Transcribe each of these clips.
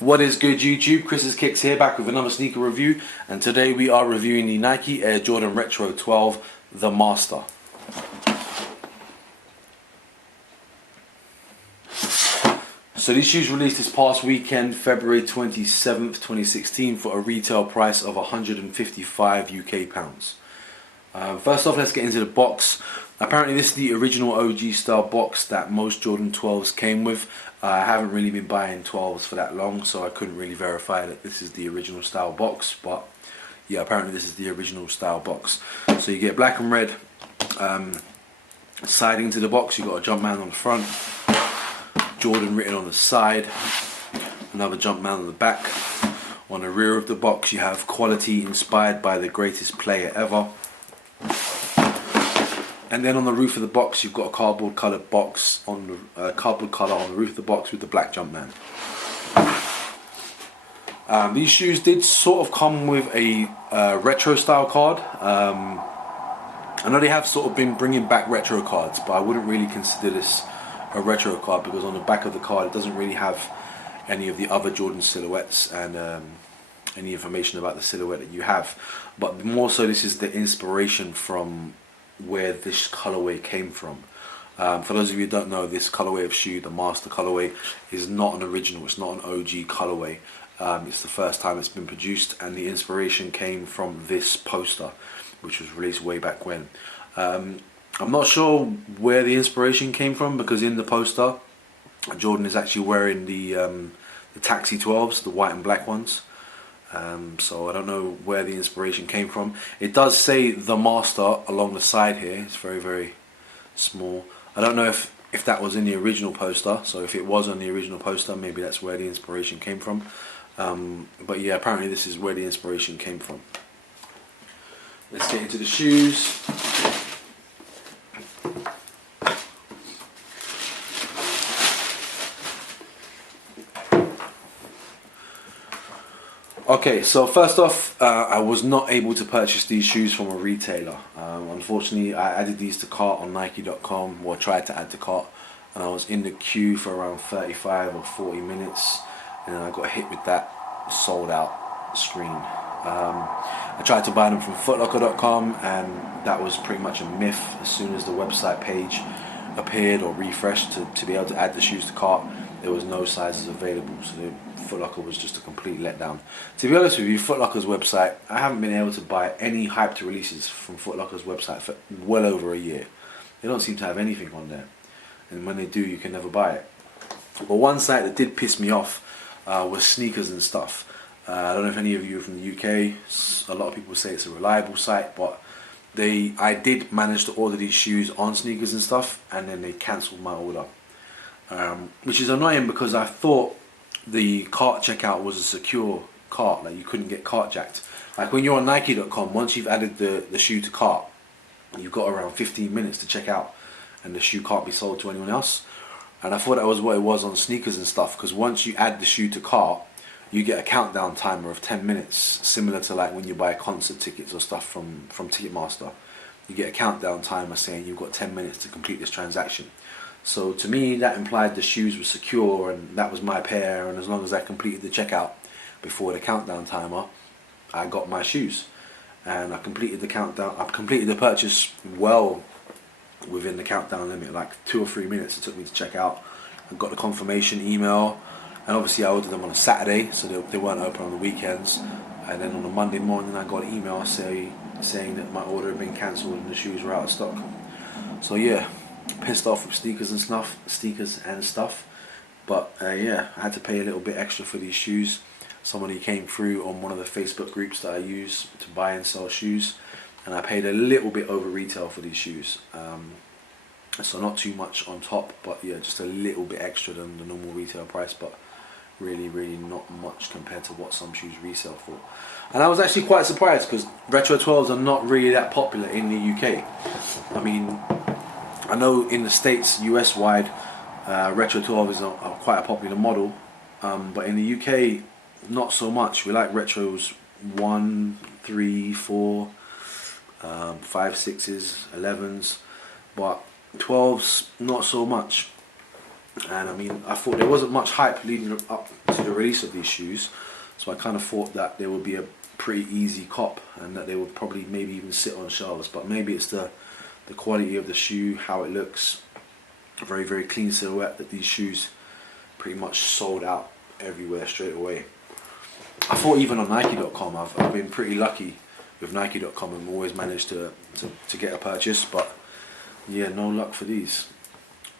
What is good, YouTube? Chris's Kicks here, back with another sneaker review, and today we are reviewing the Nike Air Jordan Retro 12, the Master. So these shoes released this past weekend, February 27th, 2016, for a retail price of 155 UK pounds. First off, let's get into the box. Apparently this is the original OG style box that most Jordan 12s came with. I haven't really been buying 12s for that long, so I couldn't really verify that this is the original style box, but yeah, apparently this is the original style box. So you get black and red siding to the box. You got a Jumpman on the front, Jordan written on the side, another Jumpman on the back. On the rear of the box you have quality inspired by the greatest player ever. And then on the roof of the box you've got a cardboard coloured box on the cardboard colour on the roof of the box with the black Jumpman. These shoes did sort of come with a retro style card. I know they have sort of been bringing back retro cards, but I wouldn't really consider this a retro card because on the back of the card it doesn't really have any of the other Jordan silhouettes and any information about the silhouette that you have. But more so, this is the inspiration from where this colorway came from. For those of you who don't know, this colorway of shoe, the Master colorway, is not an original, it's not an OG colorway. It's the first time it's been produced, and the inspiration came from this poster, which was released way back when. I'm not sure where the inspiration came from, because in the poster Jordan is actually wearing the Taxi 12s, the white and black ones. So I don't know where the inspiration came from. It does say the Master along the side here. It's very, very small. I don't know if that was in the original poster. So if it was on the original poster, maybe that's where the inspiration came from. But yeah, apparently this is where the inspiration came from. Let's get into the shoes. Okay, so first off, I was not able to purchase these shoes from a retailer. Unfortunately, I added these to cart on Nike.com, or tried to add to cart, and I was in the queue for around 35 or 40 minutes, and then I got hit with that sold out screen. I tried to buy them from footlocker.com, and that was pretty much a myth. As soon as the website page appeared or refreshed to be able to add the shoes to cart, there was no sizes available, so the Foot Locker was just a complete letdown. To be honest with you, Foot Locker's website, I haven't been able to buy any hyped releases from Foot Locker's website for well over a year. They don't seem to have anything on there, and when they do, you can never buy it. But one site that did piss me off was SneakersNStuff. I don't know if any of you are from the UK. A lot of people say it's a reliable site, but I did manage to order these shoes on SneakersNStuff, and then they cancelled my order. Which is annoying because I thought the cart checkout was a secure cart, like you couldn't get cart jacked. Like when you're on Nike.com, once you've added the shoe to cart, you've got around 15 minutes to check out, and the shoe can't be sold to anyone else. And I thought that was what it was on SneakersNStuff, because once you add the shoe to cart, you get a countdown timer of 10 minutes, similar to like when you buy concert tickets or stuff from Ticketmaster. You get a countdown timer saying you've got 10 minutes to complete this transaction. So to me that implied the shoes were secure and that was my pair, and as long as I completed the checkout before the countdown timer, I got my shoes. And I completed the countdown, I completed the purchase well within the countdown limit, like 2 or 3 minutes it took me to check out. I got the confirmation email, and obviously I ordered them on a Saturday, so they weren't open on the weekends. And then on a Monday morning I got an email saying that my order had been cancelled and the shoes were out of stock. So yeah, pissed off with SneakersNStuff, but yeah, I had to pay a little bit extra for these shoes. Somebody came through on one of the Facebook groups that I use to buy and sell shoes, and I paid a little bit over retail for these shoes. So not too much on top, but yeah, just a little bit extra than the normal retail price, but really not much compared to what some shoes resell for. And I was actually quite surprised because Retro 12s are not really that popular in the UK. I mean, I know in the States, US wide, Retro 12 is quite a popular model, but in the UK, not so much. We like Retros 1, 3, 4, 5, 6s, 11s, but 12s not so much. And I mean, I thought there wasn't much hype leading up to to the release of these shoes, so I kind of thought that they would be a pretty easy cop and that they would probably maybe even sit on shelves. But maybe it's the quality of the shoe, how it looks, a very, very clean silhouette, that these shoes pretty much sold out everywhere straight away. I thought even on Nike.com, I've been pretty lucky with Nike.com and always managed to get a purchase, but yeah, no luck for these.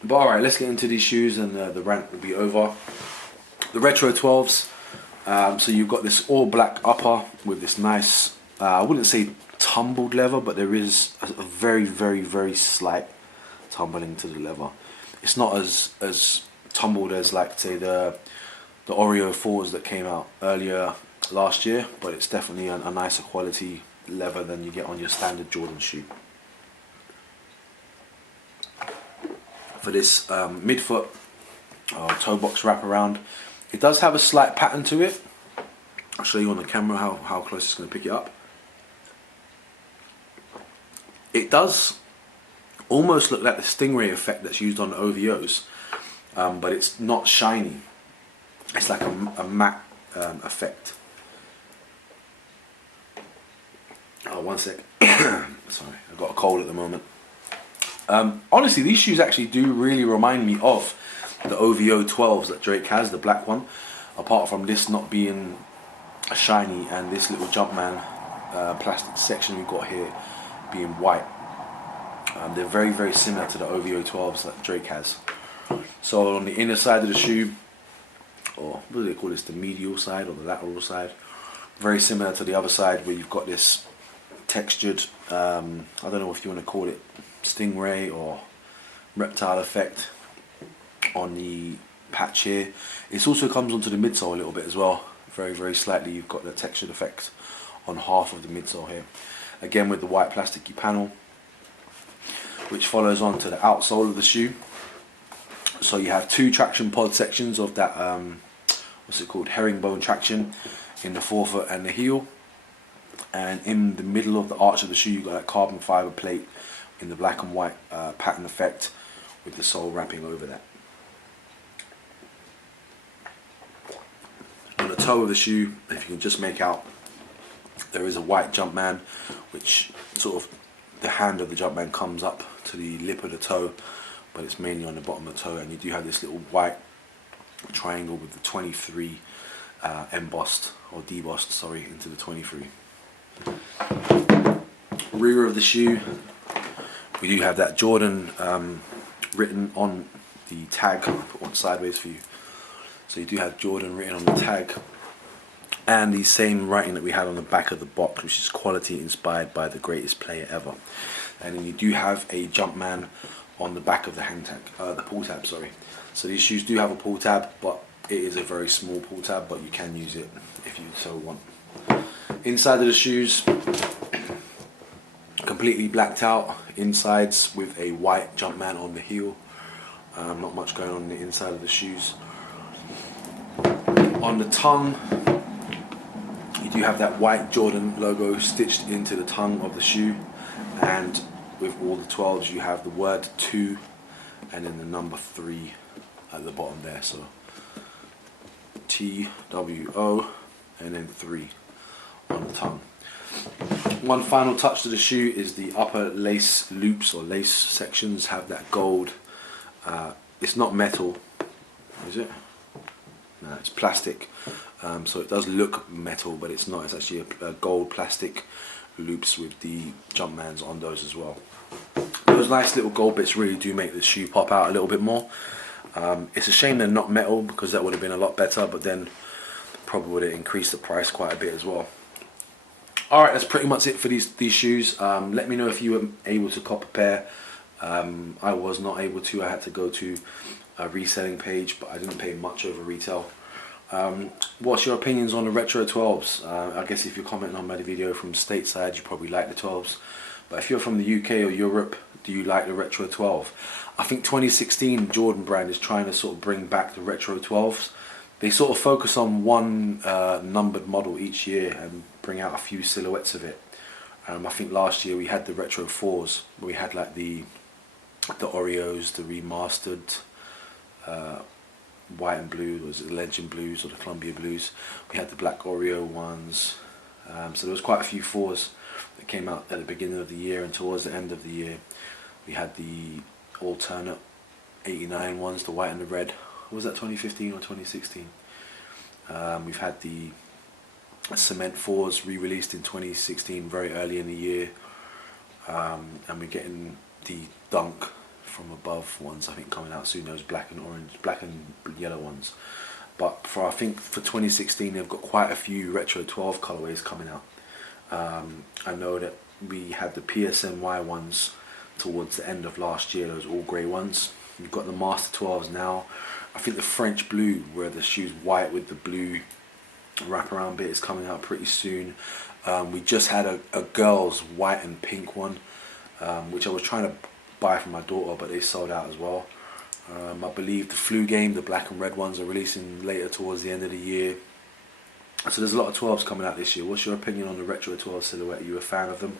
But alright, let's get into these shoes and the rant will be over. The Retro 12s, so you've got this all black upper with this nice, I wouldn't say tumbled leather, but there is a very, very, very slight tumbling to the leather. It's not as tumbled as, like, say, the Oreo 4s that came out earlier last year, but it's definitely a nicer quality leather than you get on your standard Jordan shoe. For this midfoot toe box wraparound, it does have a slight pattern to it. I'll show you on the camera how close it's going to pick it up. It does almost look like the stingray effect that's used on the OVOs, but it's not shiny. It's like a matte effect. Oh, one sec. Sorry, I've got a cold at the moment. Honestly, these shoes actually do really remind me of the OVO 12s that Drake has, the black one, apart from this not being shiny and this little Jumpman plastic section we've got here being white. They're very, very similar to the OVO 12s that Drake has. So on the inner side of the shoe, or what do they call this, the medial side or the lateral side, very similar to the other side where you've got this textured, I don't know if you want to call it stingray or reptile effect on the patch here. It also comes onto the midsole a little bit as well, very, very slightly. You've got the textured effect on half of the midsole here, again with the white plasticky panel, which follows on to the outsole of the shoe. So you have two traction pod sections of that, what's it called, herringbone traction in the forefoot and the heel, and in the middle of the arch of the shoe you've got that carbon fiber plate in the black and white pattern effect with the sole wrapping over that. On the toe of the shoe, if you can just make out, there is a white Jumpman, which sort of, the hand of the Jumpman comes up to the lip of the toe, but it's mainly on the bottom of the toe, and you do have this little white triangle with the 23 embossed or debossed, sorry, into the 23. Rear of the shoe, we do have that Jordan written on the tag. I'll put one sideways for you. So you do have Jordan written on the tag, and the same writing that we had on the back of the box, which is quality inspired by the greatest player ever. And then you do have a Jumpman on the back of the hang tag, the pull tab, sorry. So these shoes do have a pull tab, but it is a very small pull tab, but you can use it if you so want. Inside of the shoes, completely blacked out insides with a white Jumpman on the heel. Not much going on the inside of the shoes. On the tongue, you do have that white Jordan logo stitched into the tongue of the shoe, and with all the 12s you have the word 2 and then the number 3 at the bottom there, so TWO and then 3 on the tongue. One final touch to the shoe is the upper lace loops or lace sections have that gold, it's not metal, is it? No, it's plastic, so it does look metal, but it's not. It's actually a gold plastic loops with the Jumpmans on those as well. Those nice little gold bits really do make the shoe pop out a little bit more. It's a shame they're not metal, because that would have been a lot better, but then probably would have increased the price quite a bit as well. Alright, that's pretty much it for these shoes. Let me know if you were able to cop a pair. I was not able to. I had to go to a reselling page, but I didn't pay much over retail. What's your opinions on the Retro 12s? I guess if you're commenting on my video from stateside, you probably like the 12s. But if you're from the UK or Europe, do you like the Retro 12? I think 2016 Jordan brand is trying to sort of bring back the Retro 12s. They sort of focus on one numbered model each year and bring out a few silhouettes of it. I think last year we had the Retro 4s, where we had like the Oreos, the remastered white and blue, was it the Legend Blues or the Columbia Blues. We had the black Oreo ones. So there was quite a few 4s that came out at the beginning of the year, and towards the end of the year we had the alternate 89 ones, the white and the red. Was that 2015 or 2016? We've had the cement 4s re-released in 2016, very early in the year, and we're getting the Dunk from above ones, I think, coming out soon. Those black and orange, black and yellow ones. But I think for 2016 they've got quite a few retro 12 colorways coming out. I know that we had the PSNY ones towards the end of last year, those all grey ones. We've got the Master 12s now. I think the French blue, where the shoe's white with the blue wraparound bit, is coming out pretty soon. We just had a girls white and pink one, which I was trying to buy for my daughter, but they sold out as well. I believe the Flu Game, the black and red ones, are releasing later towards the end of the year. So there's a lot of 12s coming out this year. What's your opinion on the retro 12 silhouette? Are you a fan of them?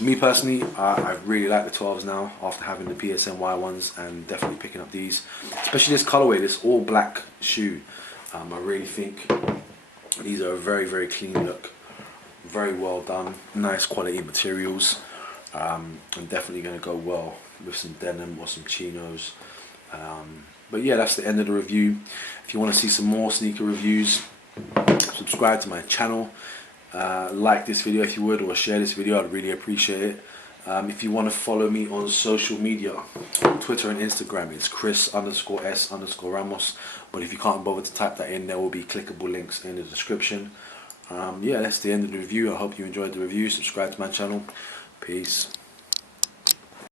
Me personally, I really like the 12s now after having the PSNY ones, and definitely picking up these, especially this colorway, this all black shoe. I really think these are a very, very clean look, very well done, nice quality materials, and definitely going to go well with some denim or some chinos. But yeah, that's the end of the review. If you want to see some more sneaker reviews, subscribe to my channel, like this video if you would, or share this video, I'd really appreciate it. If you want to follow me on social media, Twitter and Instagram, it's Chris_S_Ramos, but if you can't bother to type that in, there will be clickable links in the description. Yeah, that's the end of the review. I hope you enjoyed the review. Subscribe to my channel. Peace.